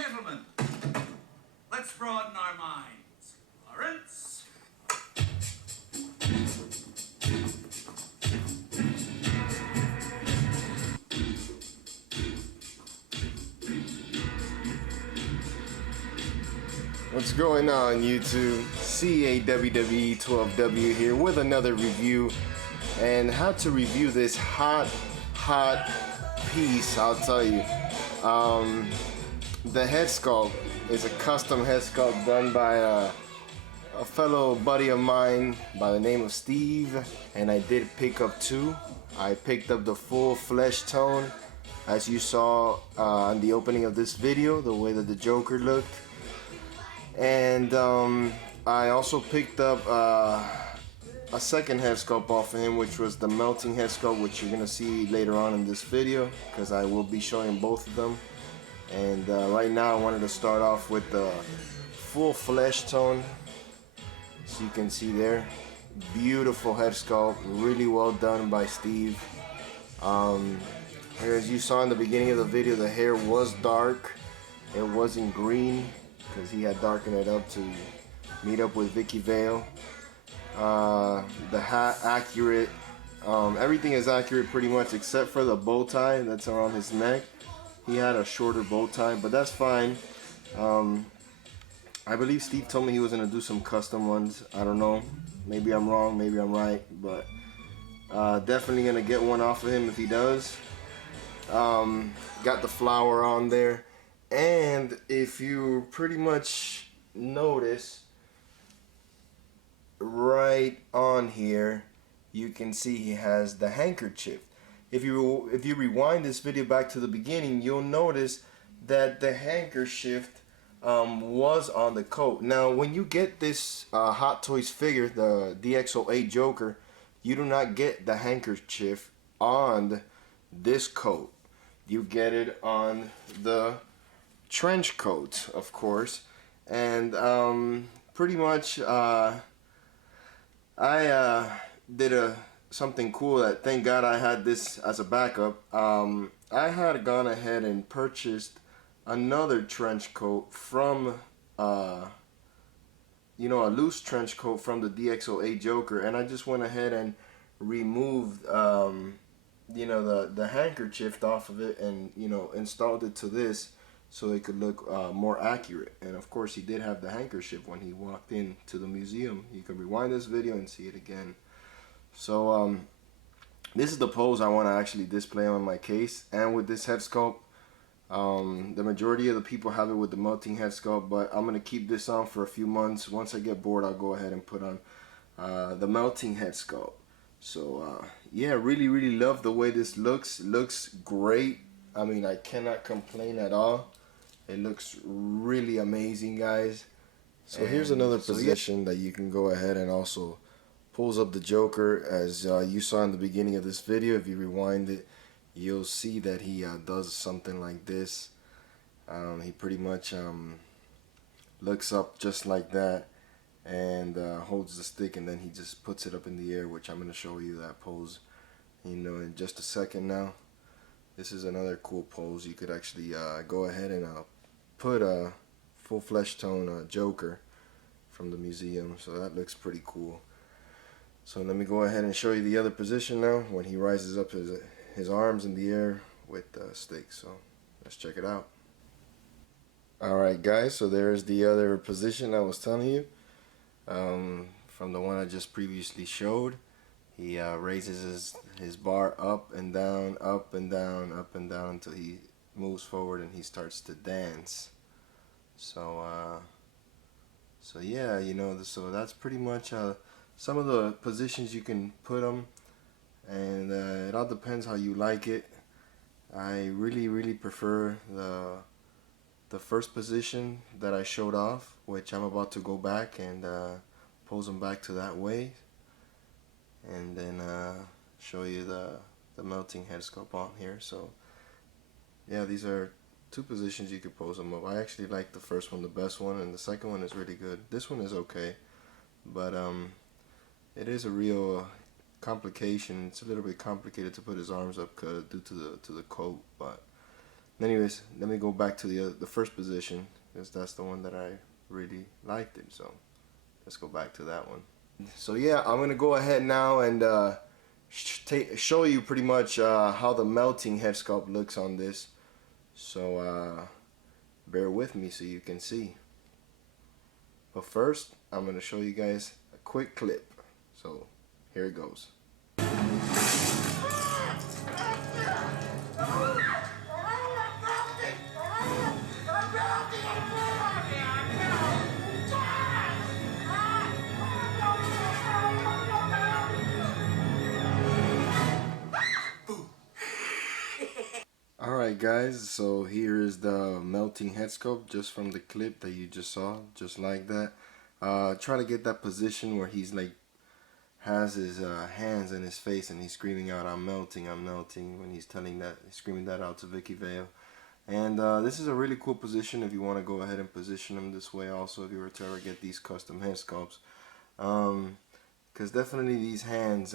Gentlemen, let's broaden our minds. Lawrence? What's going on, YouTube? CAWWE12W here with another review, and how to review this hot piece. I'll tell you, the head sculpt is a custom head sculpt done by a fellow buddy of mine by the name of Steve, and I did pick up two. I picked up the full flesh tone, as you saw in the opening of this video, the way that the Joker looked. And I also picked up a second head sculpt off of him, which was the melting head sculpt, which you're gonna see later on in this video, because I will be showing both of them. And right now I wanted to start off with the full flesh tone. So you can see there, beautiful head sculpt, really well done by Steve. Here, as you saw in the beginning of the video, the hair was dark, it wasn't green, because he had darkened it up to meet up with Vicky Vale. The hat accurate, everything is accurate pretty much except for the bow tie that's around his neck. He had a shorter bow tie, but that's fine. I believe Steve told me he was gonna do some custom ones. I don't know, maybe I'm wrong, maybe I'm right, but definitely gonna get one off of him if he does. Got the flower on there. And if you pretty much notice, right on here, you can see he has the handkerchief. If you rewind this video back to the beginning, you'll notice that the handkerchief was on the coat. Now, when you get this Hot Toys figure, the DX08 Joker, you do not get the handkerchief on this coat. You get it on the trench coat, of course. And pretty much I did something cool that, thank God I had this as a backup. I had gone ahead and purchased another trench coat from you know, a loose trench coat from the DX08 Joker, and I just went ahead and removed you know, the handkerchief off of it, and you know, installed it to this so it could look more accurate. And of course he did have the handkerchief when he walked into the museum. You can rewind this video and see it again. So this is the pose I want to actually display on my case. And with this head sculpt, the majority of the people have it with the melting head sculpt, but I'm going to keep this on for a few months. Once I get bored, I'll go ahead and put on the melting head sculpt. So yeah, really love the way this looks. It looks great. I mean, I cannot complain at all. It looks really amazing, guys. So here's another position that you can go ahead and also pulls up the Joker, as you saw in the beginning of this video. If you rewind it, you'll see that he does something like this. He pretty much looks up just like that and holds the stick, and then he just puts it up in the air, which I'm going to show you that pose, you know, in just a second. Now this is another cool pose. You could actually go ahead and put a full flesh tone Joker from the museum, so that looks pretty cool. So let me go ahead and show you the other position now, when he rises up his arms in the air with the stick. So let's check it out. Alright guys, so there's the other position I was telling you, from the one I just previously showed. He raises his bar up and down, up and down, up and down, until he moves forward and he starts to dance. So so yeah, you know, so that's pretty much some of the positions you can put them, and it all depends how you like it. I really prefer the first position that I showed off, which I'm about to go back and pose them back to that way, and then show you the melting head sculpt on here. So yeah, these are two positions you could pose them up. I actually like the first one the best one, and the second one is really good. This one is okay, but it is a real complication. It's a little bit complicated to put his arms up due to the coat, but Anyways, let me go back to the first position, because that's the one that I really liked it. So let's go back to that one. So yeah, I'm gonna go ahead now and show you pretty much how the melting head sculpt looks on this. So bear with me so you can see. But first, I'm gonna show you guys a quick clip. So here it goes. Alright guys, so here is the melting head sculpt just from the clip that you just saw, just like that. Try to get that position where he's like has his hands in his face and he's screaming out, I'm melting, when he's screaming that out to Vicky Vale. And this is a really cool position if you want to go ahead and position them this way also, if you were to ever get these custom head sculpts. Because definitely these hands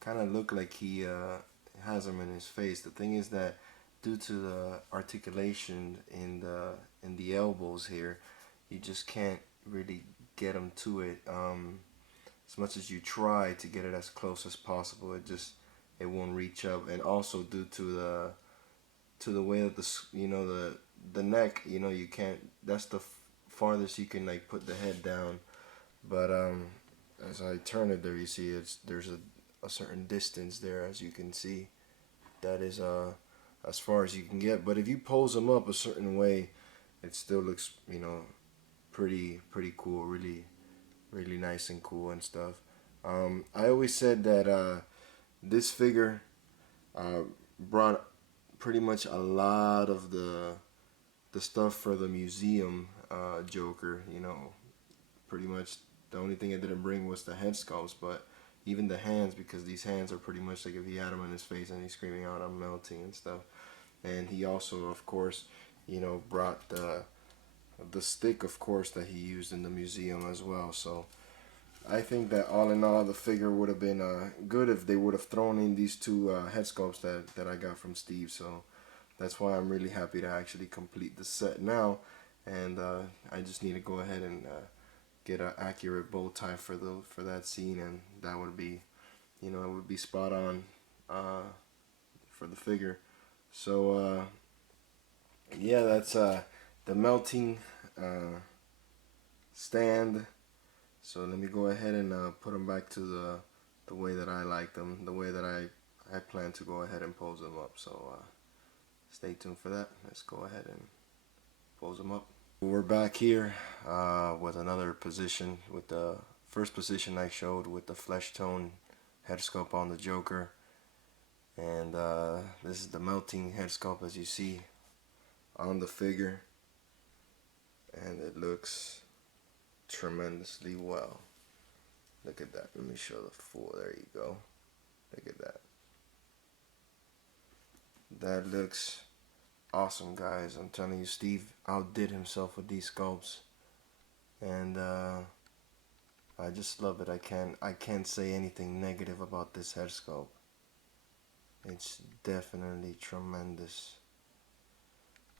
kind of look like he has them in his face. The thing is that due to the articulation in the elbows here, you just can't really get them to it. As much as you try to get it as close as possible, it won't reach up. And also due to the way that the neck, you can't. That's the farthest you can like put the head down. But as I turn it there, you see there's a certain distance there, as you can see. That is as far as you can get. But if you pose them up a certain way, it still looks pretty cool, really nice and cool and stuff. I always said that this figure brought pretty much a lot of the stuff for the museum Joker. Pretty much the only thing it didn't bring was the head sculpts, but even the hands, because these hands are pretty much like if he had them in his face and he's screaming out, I'm melting and stuff. And he also, of course, brought the stick, of course, that he used in the museum as well. So I think that all in all, the figure would have been good if they would have thrown in these two head sculpts that I got from Steve. So that's why I'm really happy to actually complete the set now. And I just need to go ahead and get an accurate bow tie for that scene, and that would be, it would be spot on for the figure. So yeah, that's the melting stand. So let me go ahead and put them back to the way that I like them, the way that I plan to go ahead and pose them up. So stay tuned for that. Let's go ahead and pose them up. We're back here with another position, with the first position I showed with the flesh tone head sculpt on the Joker. And this is the melting head sculpt, as you see on the figure. And it looks tremendously well. Look at that. Let me show the full. There you go. Look at that. That looks awesome, guys. I'm telling you, Steve outdid himself with these sculpts, and I just love it. I can't say anything negative about this head sculpt. It's definitely tremendous.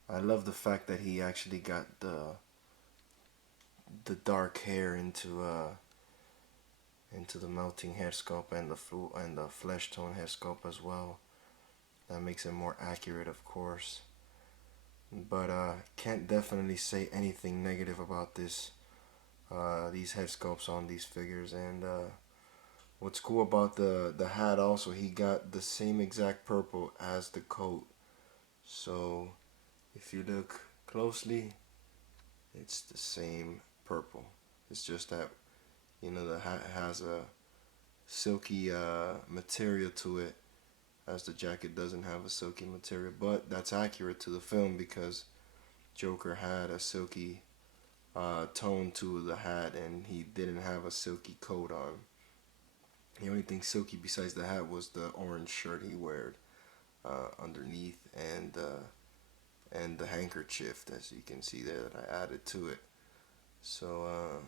I love the fact that he actually got the dark hair into the melting hair sculpt and the flesh tone hair sculpt as well. That makes it more accurate, of course. But can't definitely say anything negative about these head sculpts on these figures. And what's cool about the hat also, he got the same exact purple as the coat. So if you look closely, it's the same purple. It's just that the hat has a silky material to it, as the jacket doesn't have a silky material. But that's accurate to the film, because Joker had a silky tone to the hat and he didn't have a silky coat on. The only thing silky besides the hat was the orange shirt he wore underneath, and the handkerchief, as you can see there, that I added to it. So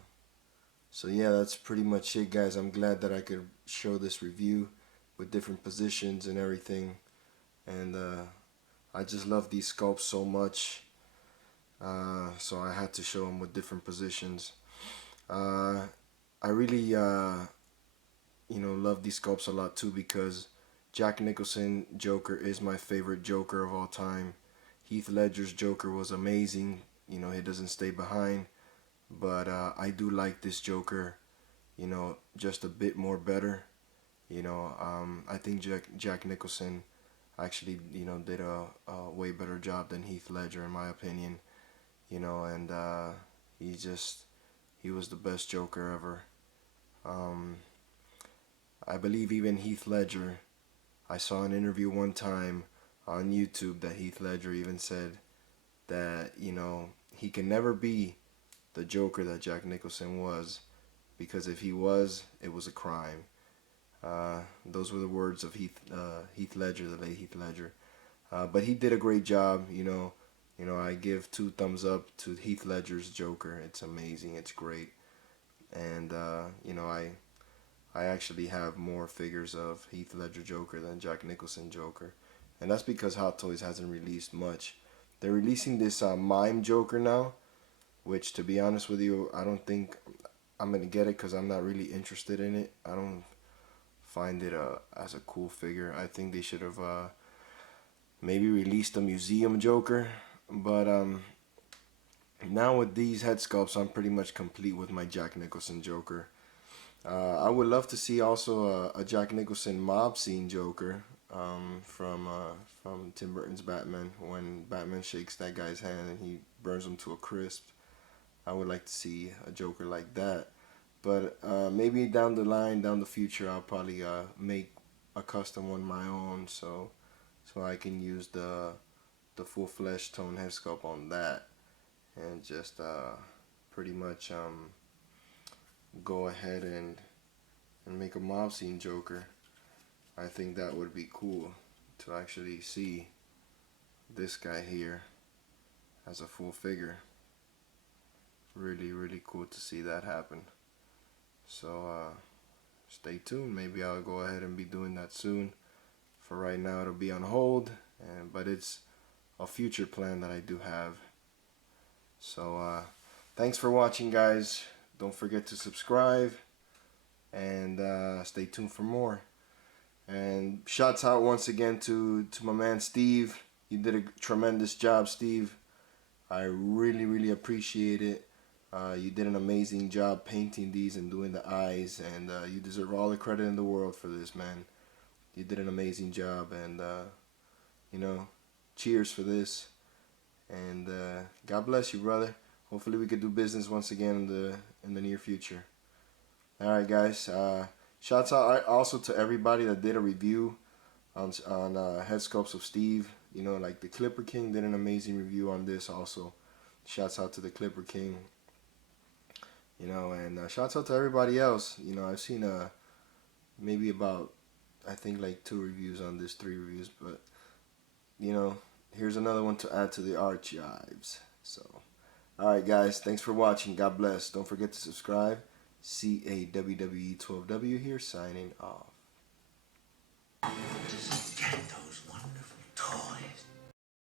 yeah, that's pretty much it, guys. I'm glad that I could show this review with different positions and everything, and I just love these sculpts so much. So I had to show them with different positions. I really, love these sculpts a lot too, because Jack Nicholson Joker is my favorite Joker of all time. Heath Ledger's Joker was amazing. He doesn't stay behind. But I do like this Joker, just a bit more better. I think Jack Nicholson actually, did a way better job than Heath Ledger, in my opinion. And he was the best Joker ever. I believe even Heath Ledger, I saw an interview one time on YouTube that Heath Ledger even said that, he can never be the Joker that Jack Nicholson was, because if he was, it was a crime. Those were the words of Heath Ledger, the late Heath Ledger. But he did a great job. I give 2 thumbs up to Heath Ledger's Joker. It's amazing. It's great. And I actually have more figures of Heath Ledger Joker than Jack Nicholson Joker, and that's because Hot Toys hasn't released much. They're releasing this mime Joker now, which, to be honest with you, I don't think I'm gonna get it because I'm not really interested in it. I don't find it as a cool figure. I think they should have maybe released a museum Joker. But now with these head sculpts, I'm pretty much complete with my Jack Nicholson Joker. I would love to see also a Jack Nicholson mob scene Joker from Tim Burton's Batman, when Batman shakes that guy's hand and he burns him to a crisp. I would like to see a Joker like that. But maybe down the line, down the future, I'll probably make a custom one my own, so I can use the full flesh tone head sculpt on that, and just pretty much go ahead and make a mob scene Joker. I think that would be cool to actually see this guy here as a full figure. Really, really cool to see that happen. So stay tuned. Maybe I'll go ahead and be doing that soon. For right now, it'll be on hold, but it's a future plan that I do have. So thanks for watching, guys. Don't forget to subscribe, and stay tuned for more. And shouts out once again to my man Steve. You did a tremendous job, Steve. I really, really appreciate it. You did an amazing job painting these and doing the eyes, and you deserve all the credit in the world for this, man. You did an amazing job, and cheers for this. And God bless you, brother. Hopefully we could do business once again in the near future. All right, guys. Shouts out also to everybody that did a review on head sculpts of Steve. Like the Clipper King did an amazing review on this also. Shouts out to the Clipper King. And shouts out to everybody else. I've seen maybe about, I think, like 2 reviews on this, 3 reviews, but here's another one to add to the archives. So, alright, guys, thanks for watching. God bless. Don't forget to subscribe. CAWWE12W here, signing off.